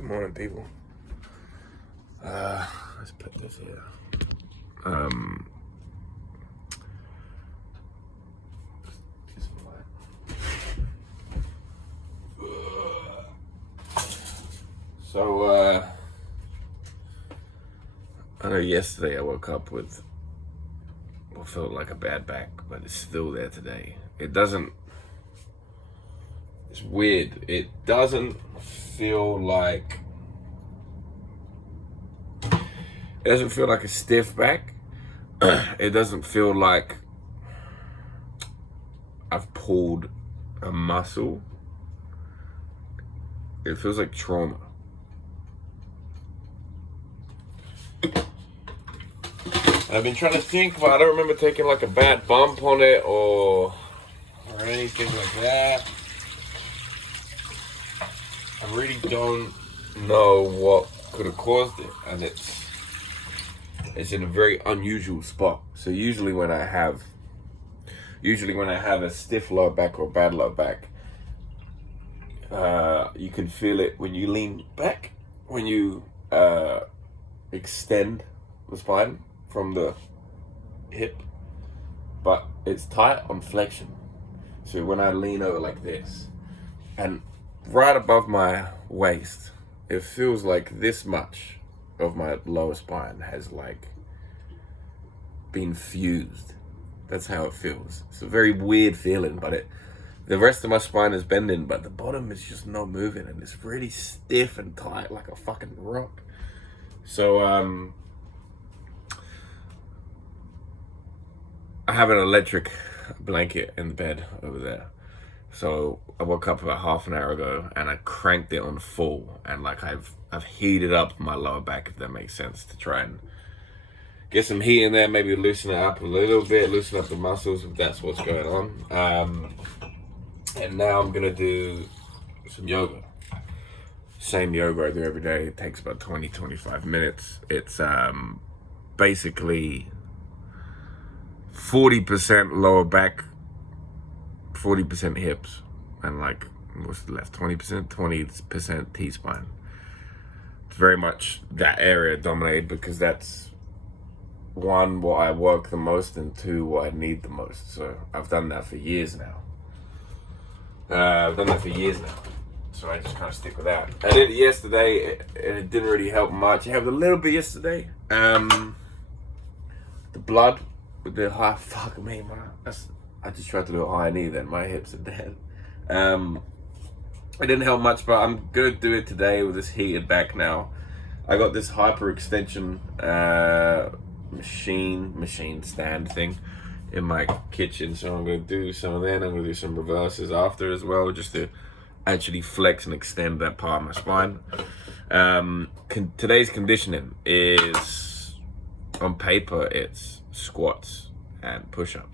Good morning, people. Let's put this here. So, I know yesterday I woke up with what felt like a bad back, but it's still there today. It's weird. It doesn't feel like a stiff back. It doesn't feel like I've pulled a muscle. It feels like trauma. I've been trying to think, but I don't remember taking like a bad bump on it or anything like that. I really don't know what could have caused it, and it's in a very unusual spot. So usually when I have a stiff lower back or bad lower back, you can feel it when you lean back, when you extend the spine from the hip, but it's tight on flexion. So when I lean over like this, and right above my waist, it feels like this much of my lower spine has like been fused. That's how it feels. It's a very weird feeling, but the rest of my spine is bending, but the bottom is just not moving, and it's really stiff and tight like a fucking rock. So I have an electric blanket in the bed over there. So I woke up about half an hour ago and I cranked it on full, and like I've heated up my lower back, if that makes sense, to try and get some heat in there, maybe loosen it up a little bit, loosen up the muscles if that's what's going on. And now I'm gonna do some yoga. Same yoga I do every day. It takes about 20-25 minutes. It's basically 40% lower back, 40% hips, and like what's left? 20% T-spine. It's very much that area dominated because that's one, what I work the most, and two, what I need the most. So I've done that for years now. So I just kind of stick with that. I did it yesterday, and it didn't really help much. It helped a little bit yesterday. The blood with the high, fuck me, man. I just tried to do a high knee, then my hips are dead. It didn't help much, but I'm gonna do it today with this heated back now. I got this hyper extension machine stand thing in my kitchen, so I'm gonna do some of that. I'm gonna do some reverses after as well, just to actually flex and extend that part of my spine. Today's conditioning is, on paper, it's squats and push-ups.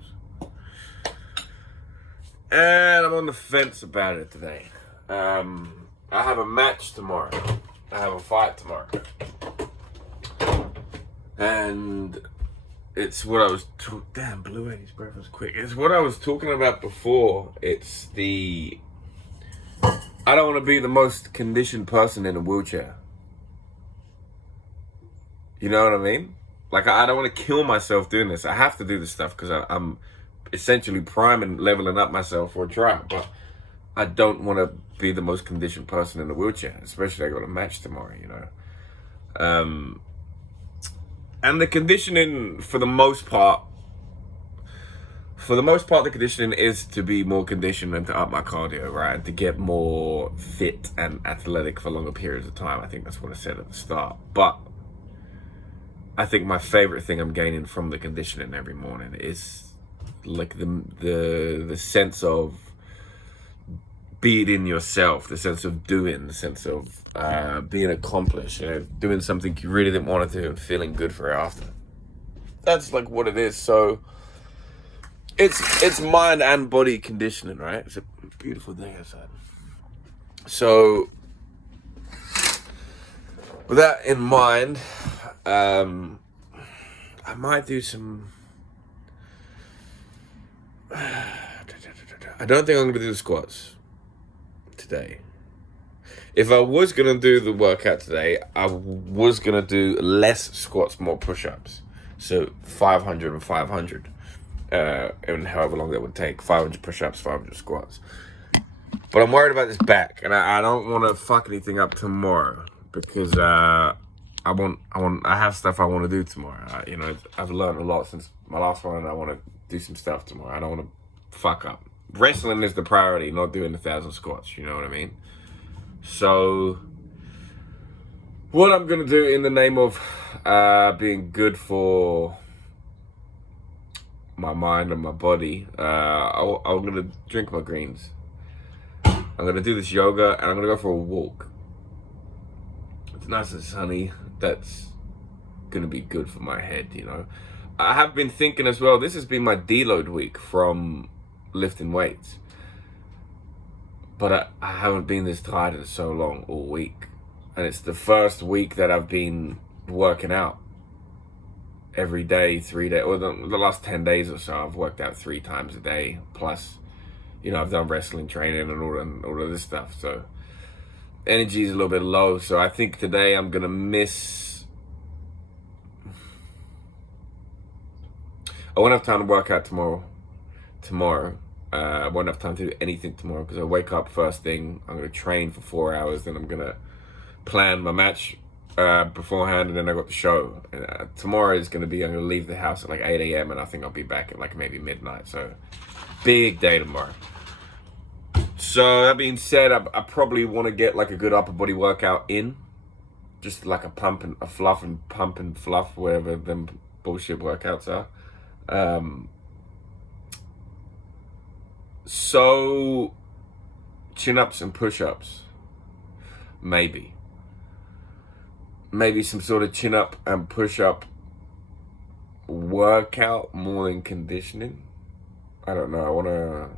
And I'm on the fence about it today. I have a match tomorrow. I have a fight tomorrow. And it's what I was damn, Blue Eddie's breath was quick. It's what I was talking about before. It's I don't want to be the most conditioned person in a wheelchair. You know what I mean? Like, I don't want to kill myself doing this. I have to do this stuff because I'm essentially priming, leveling up myself for a trial. But I don't want to be the most conditioned person in a wheelchair, especially I got a match tomorrow, you know. And the conditioning, for the most part, the conditioning is to be more conditioned and to up my cardio, right? And to get more fit and athletic for longer periods of time. I think that's what I said at the start. But I think my favorite thing I'm gaining from the conditioning every morning is like the sense of being yourself, the sense of doing, the sense of being accomplished, you know, doing something you really didn't want to do and feeling good for it after. That's like what it is. So it's mind and body conditioning, right? It's a beautiful day outside. So with that in mind, I might do some. I don't think I'm gonna do the squats today. If I was going to do the workout today, I was going to do less squats, more push-ups. So 500 and 500. And however long that would take. 500 push-ups, 500 squats. But I'm worried about this back. And I don't want to fuck anything up tomorrow. Because I have stuff I want to do tomorrow. I've learned a lot since my last one. And I want to do some stuff tomorrow. I don't want to fuck up. Wrestling is the priority, not doing 1,000 squats. You know what I mean? So, what I'm going to do in the name of being good for my mind and my body, I'm going to drink my greens. I'm going to do this yoga and I'm going to go for a walk. It's nice and sunny. That's going to be good for my head, I have been thinking as well, this has been my deload week from lifting weights. But I haven't been this tired in so long, all week. And it's the first week that I've been working out every day, 3 days, or the last 10 days or so, I've worked out 3 times a day. Plus, I've done wrestling training and all of this stuff. So energy is a little bit low. So I think today I'm going to miss. I won't have time to work out tomorrow. I won't have time to do anything tomorrow because I wake up first thing. I'm going to train for 4 hours. Then I'm going to plan my match beforehand. And then I got the show. Tomorrow is going to be, I'm going to leave the house at like 8 a.m. And I think I'll be back at like maybe midnight. So big day tomorrow. So that being said, I probably want to get like a good upper body workout in. Just like a pump and fluff, whatever them bullshit workouts are. So, chin-ups and push-ups, maybe some sort of chin-up and push-up workout more than conditioning. I don't know,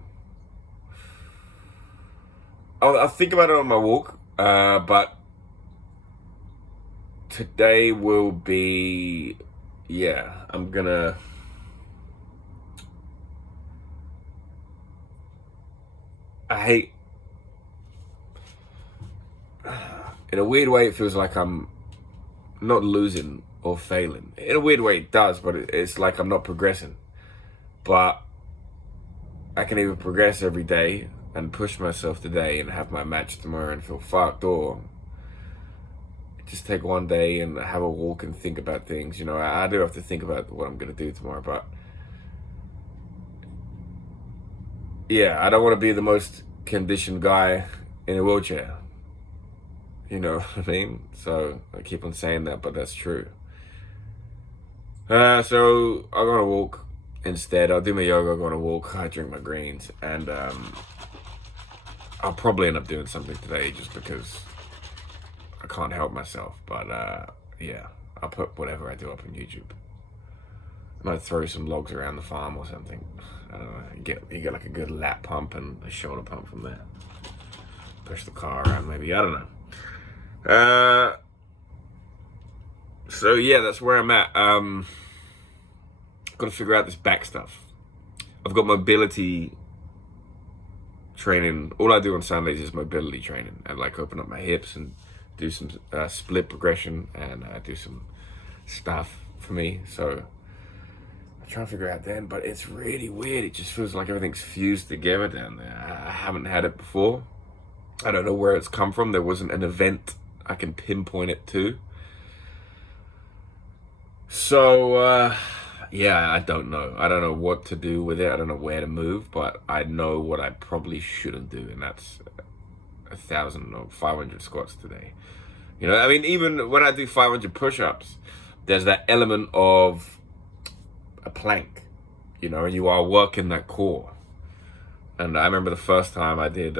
I'll think about it on my walk, but today will be, I'm gonna... in a weird way, it feels like I'm not losing or failing. In a weird way, it does, but it's like I'm not progressing. But I can either progress every day and push myself today and have my match tomorrow and feel fucked, or just take one day and have a walk and think about things. I do have to think about what I'm going to do tomorrow, but I don't want to be the most conditioned guy in a wheelchair. You know what I mean? So I keep on saying that, but that's true. So I'm going to walk instead. I'll do my yoga, I'm going to walk, I drink my greens, and I'll probably end up doing something today just because I can't help myself. But I'll put whatever I do up on YouTube. I might throw some logs around the farm or something. I don't know. You get like a good lat pump and a shoulder pump from there. Push the car around maybe. I don't know. So that's where I'm at. Got to figure out this back stuff. I've got mobility training. All I do on Sundays is mobility training. I like open up my hips and do some split progression and do some stuff for me. So I'm trying to figure out then, but it's really weird. It just feels like everything's fused together down there. I haven't had it before. I don't know where it's come from. There wasn't an event I can pinpoint it to. So, I don't know. I don't know what to do with it. I don't know where to move, but I know what I probably shouldn't do, and that's 1,000 or 500 squats today. Even when I do 500 push-ups, there's that element of a plank, and you are working that core. And I remember the first time I did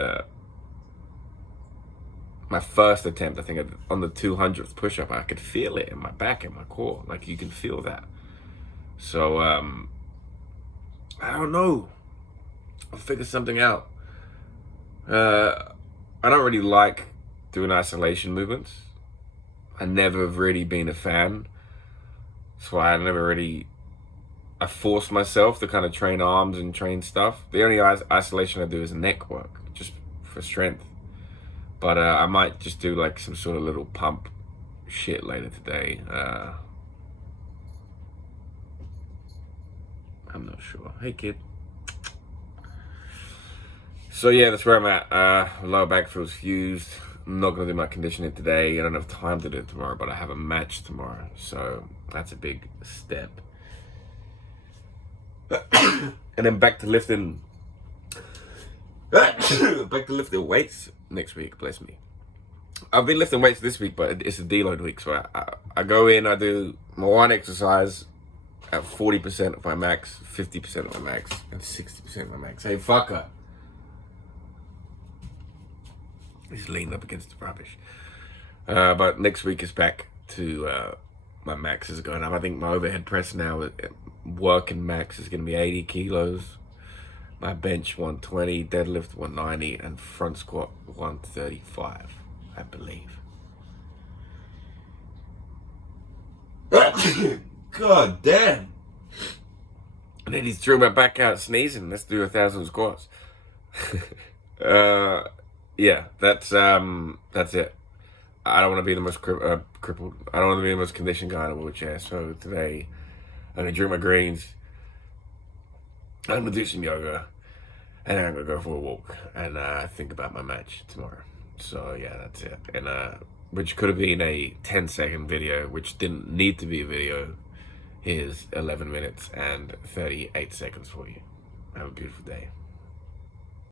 my first attempt, I think on the 200th push-up, I could feel it in my back, in my core. Like, you can feel that. So, I don't know. I'll figure something out. I don't really like doing isolation movements. I never have really been a fan. So I forced myself to kind of train arms and train stuff. The only isolation I do is neck work, just for strength. But I might just do like some sort of little pump shit later today. I'm not sure. Hey, kid. So yeah, that's where I'm at. Lower back feels fused. I'm not gonna do my conditioning today. I don't have time to do it tomorrow, but I have a match tomorrow, so that's a big step. And then back to lifting. Back to lifting weights next week. Bless me. I've been lifting weights this week, but it's a deload week, so I go in. I do my one exercise at 40% of my max, 50% of my max, and 60% of my max. Hey, fucker. He's leaning up against the rubbish. But next week is back to my max is going up. I think my overhead press now, working max is going to be 80 kilos. My bench 120, deadlift 190, and front squat 135, I believe. God damn. And then he threw my back out sneezing. Let's do 1,000 squats. Yeah, that's it. I don't want to be the most crippled. I don't want to be the most conditioned guy in a wheelchair. So today, I'm gonna drink my greens. I'm gonna do some yoga, and I'm gonna go for a walk and think about my match tomorrow. So yeah, that's it. And which could have been a 10-second video, which didn't need to be a video. Here's 11 minutes and 38 seconds for you. Have a beautiful day.